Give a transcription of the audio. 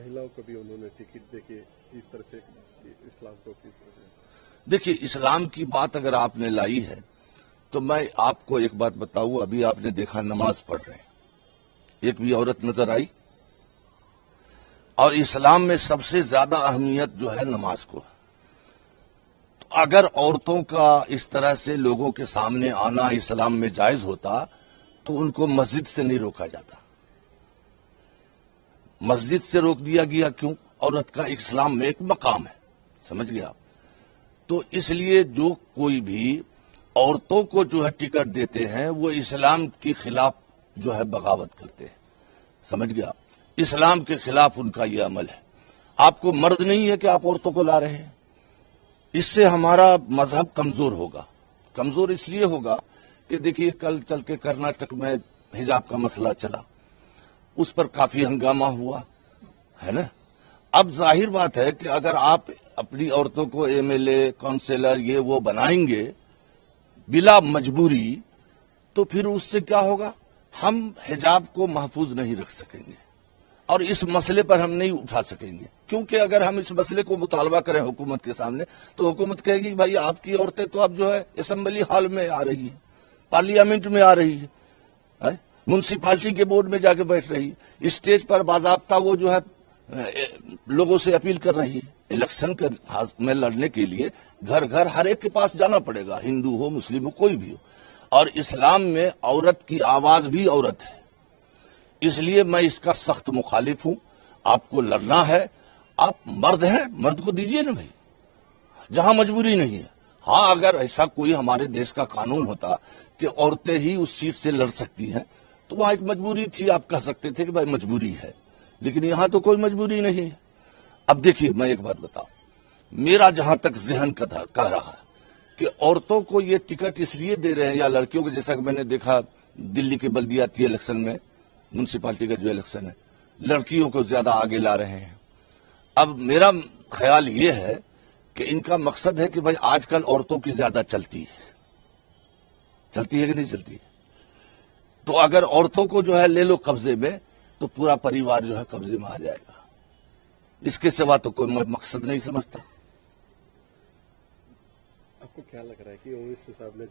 महिलाओं को भी उन्होंने टिकट देके इस तरह से इस्लाम को देखिए, इस्लाम की बात अगर आपने लाई है तो मैं आपको एक बात बताऊं। अभी आपने देखा नमाज पढ़ रहे हैं, एक भी औरत नजर आई? और इस्लाम में सबसे ज्यादा अहमियत जो है नमाज को। तो अगर औरतों का इस तरह से लोगों के सामने आना इस्लाम में जायज होता तो उनको मस्जिद से नहीं रोका जाता। मस्जिद से रोक दिया गया क्यों? औरत का इस्लाम में एक मकाम है, समझ गया आप? तो इसलिए जो कोई भी औरतों को जो है टिकट देते हैं वो इस्लाम के खिलाफ जो है बगावत करते हैं, समझ गया? इस्लाम के खिलाफ उनका यह अमल है। आपको मर्द नहीं है कि आप औरतों को ला रहे हैं। इससे हमारा मजहब कमजोर होगा। कमजोर इसलिए होगा कि देखिए, कल चल के कर्नाटक में हिजाब का मसला चला, उस पर काफी हंगामा हुआ है ना। अब जाहिर बात है कि अगर आप अपनी औरतों को एमएलए, काउंसिलर ये वो बनाएंगे बिला मजबूरी, तो फिर उससे क्या होगा? हम हिजाब को महफूज नहीं रख सकेंगे और इस मसले पर हम नहीं उठा सकेंगे। क्योंकि अगर हम इस मसले को मुतालबा करें हुकूमत के सामने तो हुकूमत कहेगी भाई आपकी औरतें तो अब जो है असेंबली हॉल में आ रही है, पार्लियामेंट में आ रही है, म्युनिसिपालिटी के बोर्ड में जाके बैठ रही है, स्टेज पर बाकायदा वो जो है लोगों से अपील कर रही है। इलेक्शन में लड़ने के लिए घर घर हर एक के पास जाना पड़ेगा, हिंदू हो, मुस्लिम हो, कोई भी हो। और इस्लाम में औरत की आवाज भी औरत है। इसलिए मैं इसका सख्त मुखालिफ हूं। आपको लड़ना है, आप मर्द हैं, मर्द को दीजिए ना भाई, जहां मजबूरी नहीं है। हां, अगर ऐसा कोई हमारे देश का कानून होता कि औरतें ही उस सीट से लड़ सकती हैं तो वहां एक मजबूरी थी, आप कह सकते थे कि भाई मजबूरी है, लेकिन यहां तो कोई मजबूरी नहीं है। अब देखिए, मैं एक बात बताऊं, मेरा जहां तक जहन कह रहा है कि औरतों को ये टिकट इसलिए दे रहे हैं या लड़कियों को, जैसा कि मैंने देखा दिल्ली के बल्दियाती इलेक्शन में, म्युनिसिपालिटी का जो इलेक्शन है, लड़कियों को ज्यादा आगे ला रहे हैं। अब मेरा ख्याल ये है कि इनका मकसद है कि भाई आजकल औरतों की ज्यादा चलती है कि नहीं चलती है? तो अगर औरतों को जो है ले लो कब्जे में तो पूरा परिवार जो है कब्जे में आ जाएगा। इसके सिवा तो कोई मकसद नहीं समझता। आपको क्या लग रहा है कि ओवैसी साहब ने